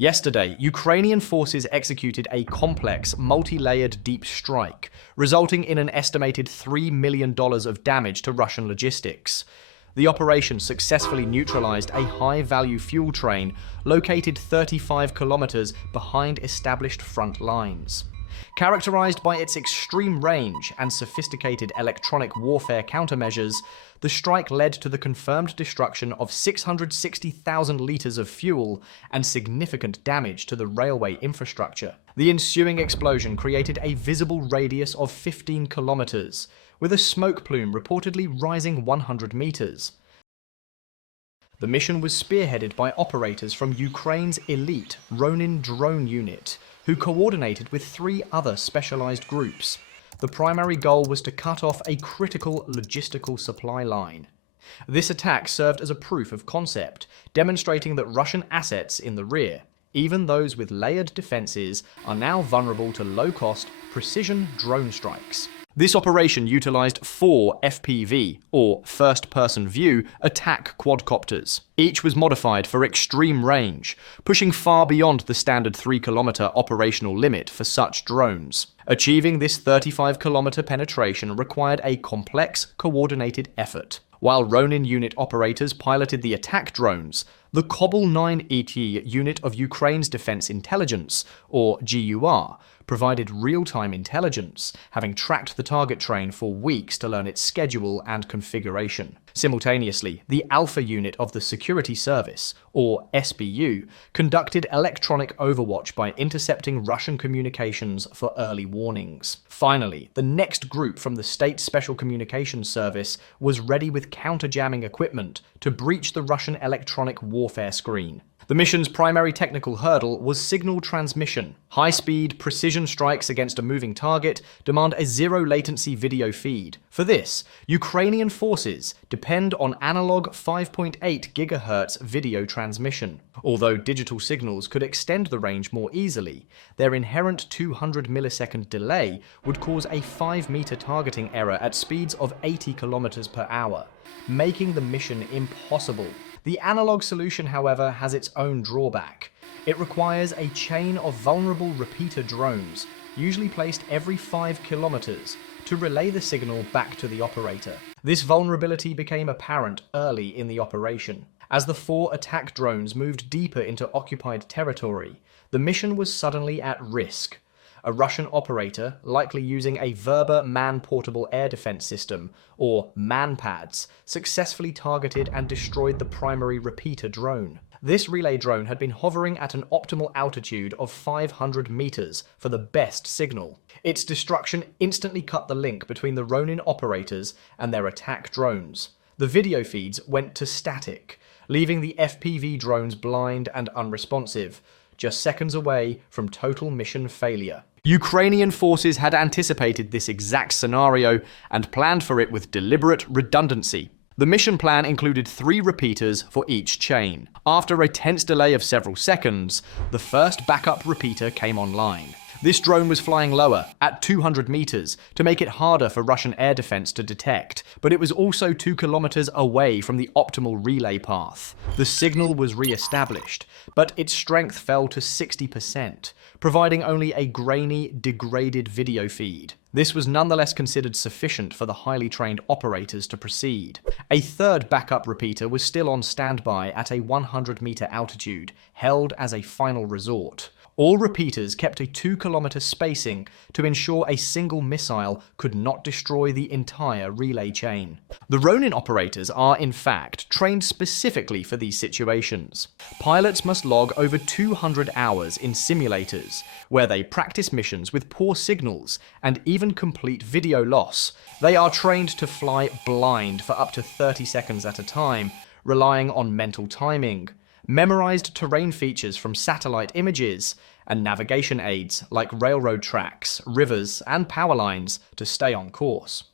Yesterday, Ukrainian forces executed a complex, multi-layered deep strike, resulting in an estimated $3 million of damage to Russian logistics. The operation successfully neutralized a high-value fuel train located 35 kilometers behind established front lines. Characterized by its extreme range and sophisticated electronic warfare countermeasures, the strike led to the confirmed destruction of 660,000 liters of fuel and significant damage to the railway infrastructure. The ensuing explosion created a visible radius of 15 kilometers, with a smoke plume reportedly rising 100 meters. The mission was spearheaded by operators from Ukraine's elite Ronin drone unit, who coordinated with 3 other specialized groups. The primary goal was to cut off a critical logistical supply line. This attack served as a proof of concept, demonstrating that Russian assets in the rear, even those with layered defenses, are now vulnerable to low-cost, precision drone strikes. This operation utilized 4 FPV, or first-person view, attack quadcopters. Each was modified for extreme range, pushing far beyond the standard 3-kilometer operational limit for such drones. Achieving this 35-kilometer penetration required a complex, coordinated effort. While Ronin unit operators piloted the attack drones, the Kobul 9ET unit of Ukraine's Defense Intelligence, or GUR, provided real-time intelligence, having tracked the target train for weeks to learn its schedule and configuration. Simultaneously, the Alpha unit of the Security Service, or SBU, conducted electronic overwatch by intercepting Russian communications for early warnings. Finally, the next group from the State Special Communications Service was ready with counter-jamming equipment to breach the Russian electronic warfare screen. The mission's primary technical hurdle was signal transmission. High-speed, precision strikes against a moving target demand a zero-latency video feed. For this, Ukrainian forces depend on analog 5.8 GHz video transmission. Although digital signals could extend the range more easily, their inherent 200 millisecond delay would cause a 5-meter targeting error at speeds of 80 kilometers per hour, making the mission impossible. The analog solution, however, has its own drawback. It requires a chain of vulnerable repeater drones, usually placed every 5 kilometers, to relay the signal back to the operator. This vulnerability became apparent early in the operation. As the 4 attack drones moved deeper into occupied territory, the mission was suddenly at risk. A Russian operator, likely using a Verba man-portable air defense system, or MANPADS, successfully targeted and destroyed the primary repeater drone. This relay drone had been hovering at an optimal altitude of 500 meters for the best signal. Its destruction instantly cut the link between the Ronin operators and their attack drones. The video feeds went to static, leaving the FPV drones blind and unresponsive, just seconds away from total mission failure. Ukrainian forces had anticipated this exact scenario and planned for it with deliberate redundancy. The mission plan included 3 repeaters for each chain. After a tense delay of several seconds, the first backup repeater came online. This drone was flying lower, at 200 meters, to make it harder for Russian air defense to detect, but it was also 2 kilometers away from the optimal relay path. The signal was re-established, but its strength fell to 60%, providing only a grainy, degraded video feed. This was nonetheless considered sufficient for the highly trained operators to proceed. A third backup repeater was still on standby at a 100-meter altitude, held as a final resort. All repeaters kept a 2-kilometer spacing to ensure a single missile could not destroy the entire relay chain. The Ronin operators are, in fact, trained specifically for these situations. Pilots must log over 200 hours in simulators, where they practice missions with poor signals and even complete video loss. They are trained to fly blind for up to 30 seconds at a time, relying on mental timing, memorized terrain features from satellite images, and navigation aids like railroad tracks, rivers, and power lines to stay on course.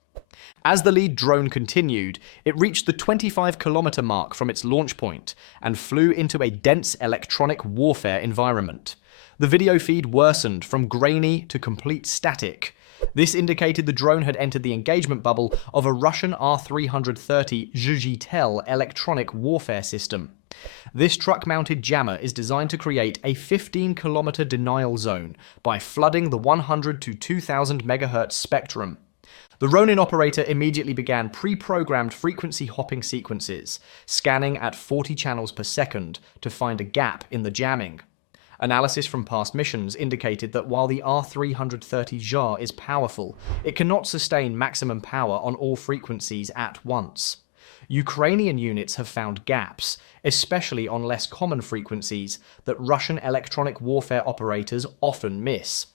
As the lead drone continued, it reached the 25-kilometer mark from its launch point and flew into a dense electronic warfare environment. The video feed worsened from grainy to complete static. This indicated the drone had entered the engagement bubble of a Russian R-330 Zhizhitel electronic warfare system. This truck-mounted jammer is designed to create a 15-kilometer denial zone by flooding the 100 to 2000 MHz spectrum. The Ronin operator immediately began pre-programmed frequency hopping sequences, scanning at 40 channels per second to find a gap in the jamming. Analysis from past missions indicated that while the R-330 ZHA is powerful, it cannot sustain maximum power on all frequencies at once. Ukrainian units have found gaps, especially on less common frequencies that Russian electronic warfare operators often miss.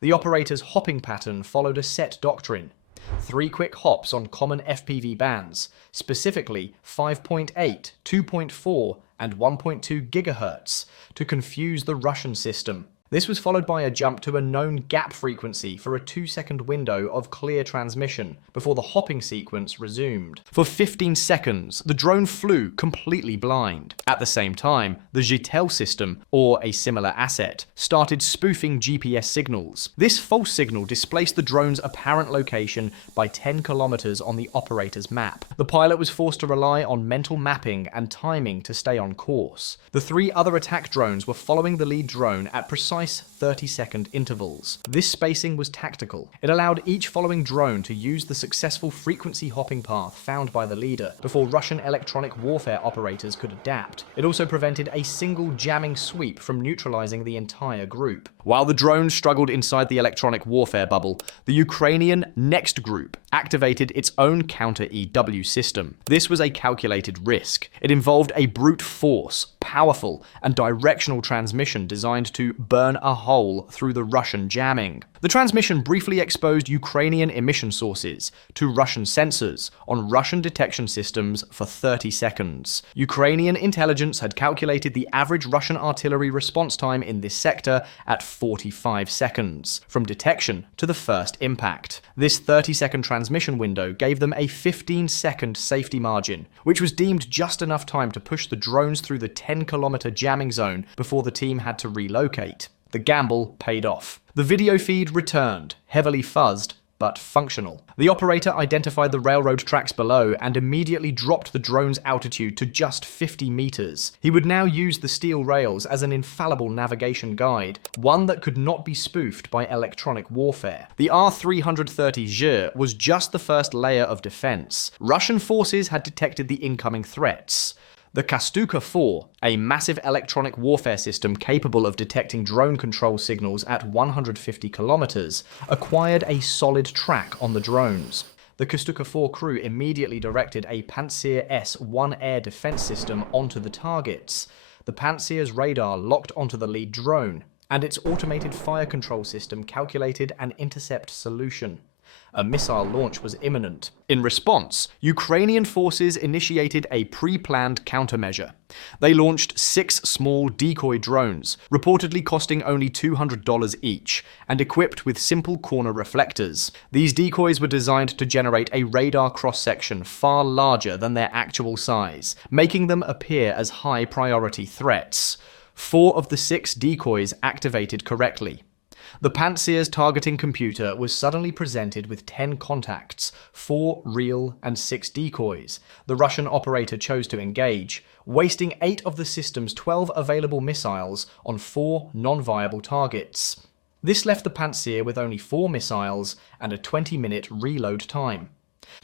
The operator's hopping pattern followed a set doctrine: 3 quick hops on common FPV bands, specifically 5.8, 2.4, and 1.2 GHz, to confuse the Russian system. This was followed by a jump to a known gap frequency for a 2-second window of clear transmission before the hopping sequence resumed. For 15 seconds, the drone flew completely blind. At the same time, the Zhizhitel system, or a similar asset, started spoofing GPS signals. This false signal displaced the drone's apparent location by 10 kilometers on the operator's map. The pilot was forced to rely on mental mapping and timing to stay on course. The 3 other attack drones were following the lead drone at precise 30-second intervals. This spacing was tactical. It allowed each following drone to use the successful frequency hopping path found by the leader before Russian electronic warfare operators could adapt. It also prevented a single jamming sweep from neutralizing the entire group. While the drones struggled inside the electronic warfare bubble, the Ukrainian Next Group activated its own counter-EW system. This was a calculated risk. It involved a brute force, powerful, and directional transmission designed to burn a hole through the Russian jamming. The transmission briefly exposed Ukrainian emission sources to Russian sensors on Russian detection systems for 30 seconds. Ukrainian intelligence had calculated the average Russian artillery response time in this sector at 45 seconds, from detection to the first impact. This 30-second transmission window gave them a 15-second safety margin, which was deemed just enough time to push the drones through the 10-kilometer jamming zone before the team had to relocate. The gamble paid off. The video feed returned, heavily fuzzed, but functional. The operator identified the railroad tracks below and immediately dropped the drone's altitude to just 50 meters. He would now use the steel rails as an infallible navigation guide, one that could not be spoofed by electronic warfare. The R-330 ZHA was just the first layer of defense. Russian forces had detected the incoming threats. The Kastuka-4, a massive electronic warfare system capable of detecting drone control signals at 150 kilometers, acquired a solid track on the drones. The Kastuka-4 crew immediately directed a Pantsir S-1 air defense system onto the targets. The Pantsir's radar locked onto the lead drone, and its automated fire control system calculated an intercept solution. A missile launch was imminent. In response, Ukrainian forces initiated a pre-planned countermeasure. They launched 6 small decoy drones, reportedly costing only $200 each, and equipped with simple corner reflectors. These decoys were designed to generate a radar cross-section far larger than their actual size, making them appear as high-priority threats. 4 of the 6 decoys activated correctly. The Pantsir's targeting computer was suddenly presented with 10 contacts, 4 real and 6 decoys. The Russian operator chose to engage, wasting 8 of the system's 12 available missiles on 4 non-viable targets. This left the Pantsir with only 4 missiles and a 20-minute reload time.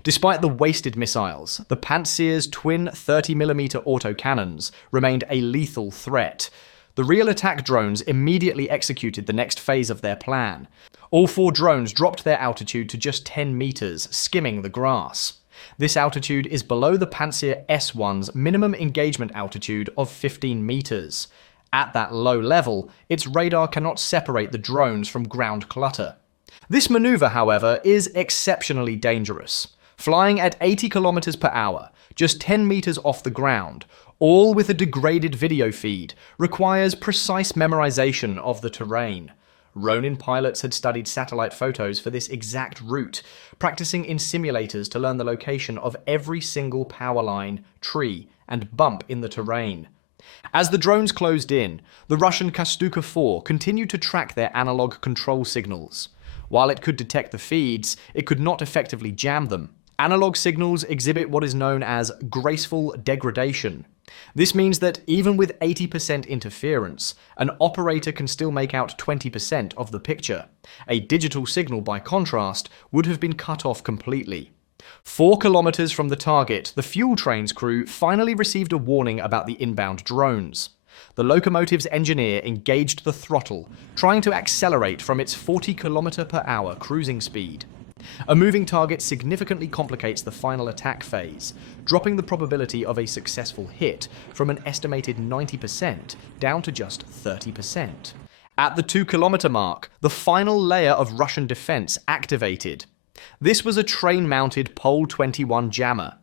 Despite the wasted missiles, the Pantsir's twin 30mm autocannons remained a lethal threat. The real attack drones immediately executed the next phase of their plan. All 4 drones dropped their altitude to just 10 meters, skimming the grass. This altitude is below the Pantsir S-1's minimum engagement altitude of 15 meters. At that low level, its radar cannot separate the drones from ground clutter. This maneuver, however, is exceptionally dangerous. Flying at 80 kilometers per hour, just 10 meters off the ground, all with a degraded video feed, requires precise memorization of the terrain. Ronin pilots had studied satellite photos for this exact route, practicing in simulators to learn the location of every single power line, tree, and bump in the terrain. As the drones closed in, the Russian Kastuka-4 continued to track their analog control signals. While it could detect the feeds, it could not effectively jam them. Analog signals exhibit what is known as graceful degradation. This means that even with 80% interference, an operator can still make out 20% of the picture. A digital signal, by contrast, would have been cut off completely. 4 kilometers from the target, the fuel train's crew finally received a warning about the inbound drones. The locomotive's engineer engaged the throttle, trying to accelerate from its 40 km/h cruising speed. A moving target significantly complicates the final attack phase, dropping the probability of a successful hit from an estimated 90% down to just 30%. At the 2-kilometer mark, the final layer of Russian defense activated. This was a train-mounted Pole 21 jammer.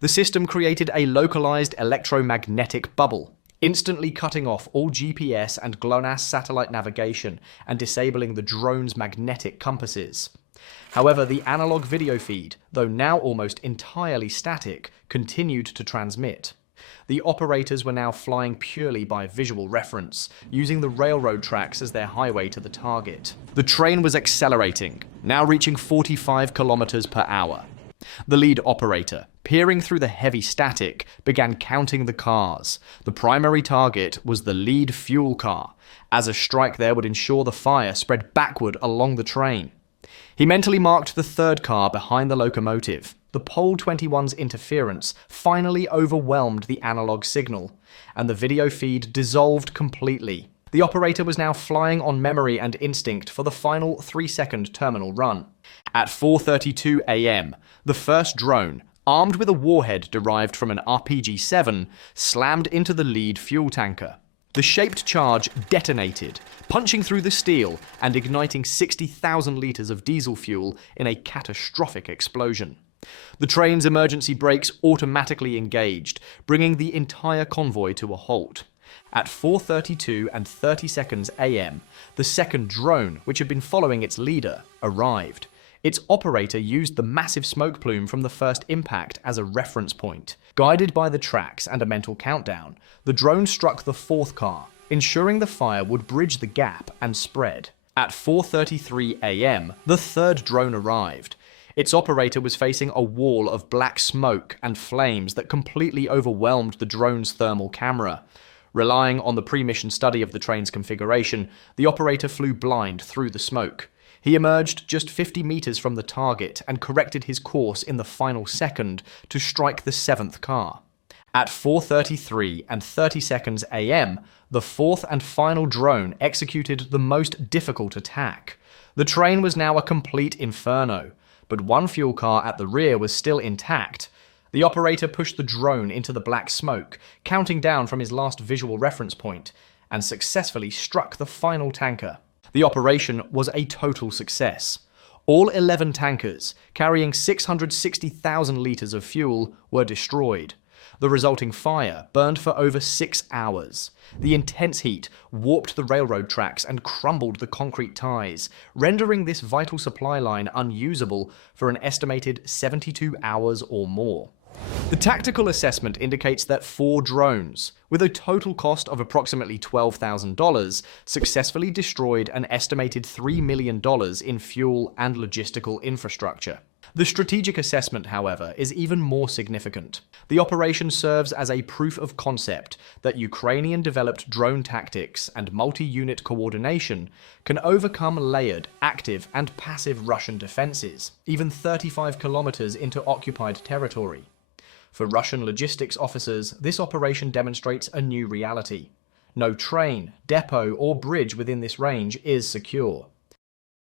The system created a localized electromagnetic bubble, instantly cutting off all GPS and GLONASS satellite navigation and disabling the drone's magnetic compasses. However, the analog video feed, though now almost entirely static, continued to transmit. The operators were now flying purely by visual reference, using the railroad tracks as their highway to the target. The train was accelerating, now reaching 45 km/h. The lead operator, peering through the heavy static, began counting the cars. The primary target was the lead fuel car, as a strike there would ensure the fire spread backward along the train. He mentally marked the third car behind the locomotive. The Pole 21's interference finally overwhelmed the analog signal, and the video feed dissolved completely. The operator was now flying on memory and instinct for the final 3-second terminal run. At 4:32 a.m., the first drone, armed with a warhead derived from an RPG-7, slammed into the lead fuel tanker. The shaped charge detonated, punching through the steel and igniting 60,000 liters of diesel fuel in a catastrophic explosion. The train's emergency brakes automatically engaged, bringing the entire convoy to a halt. At 4:32 and 30 seconds a.m., the second drone, which had been following its leader, arrived. Its operator used the massive smoke plume from the first impact as a reference point. Guided by the tracks and a mental countdown, the drone struck the fourth car, ensuring the fire would bridge the gap and spread. At 4:33 a.m., the third drone arrived. Its operator was facing a wall of black smoke and flames that completely overwhelmed the drone's thermal camera. Relying on the pre-mission study of the train's configuration, the operator flew blind through the smoke. He emerged just 50 meters from the target and corrected his course in the final second to strike the seventh car. At 4:33 and 30 seconds a.m., the fourth and final drone executed the most difficult attack. The train was now a complete inferno, but one fuel car at the rear was still intact. The operator pushed the drone into the black smoke, counting down from his last visual reference point, and successfully struck the final tanker. The operation was a total success. All 11 tankers, carrying 660,000 liters of fuel, were destroyed. The resulting fire burned for over 6 hours. The intense heat warped the railroad tracks and crumbled the concrete ties, rendering this vital supply line unusable for an estimated 72 hours or more. The tactical assessment indicates that 4 drones, with a total cost of approximately $12,000, successfully destroyed an estimated $3 million in fuel and logistical infrastructure. The strategic assessment, however, is even more significant. The operation serves as a proof of concept that Ukrainian-developed drone tactics and multi-unit coordination can overcome layered, active, and passive Russian defenses, even 35 kilometers into occupied territory. For Russian logistics officers, this operation demonstrates a new reality. No train, depot, or bridge within this range is secure.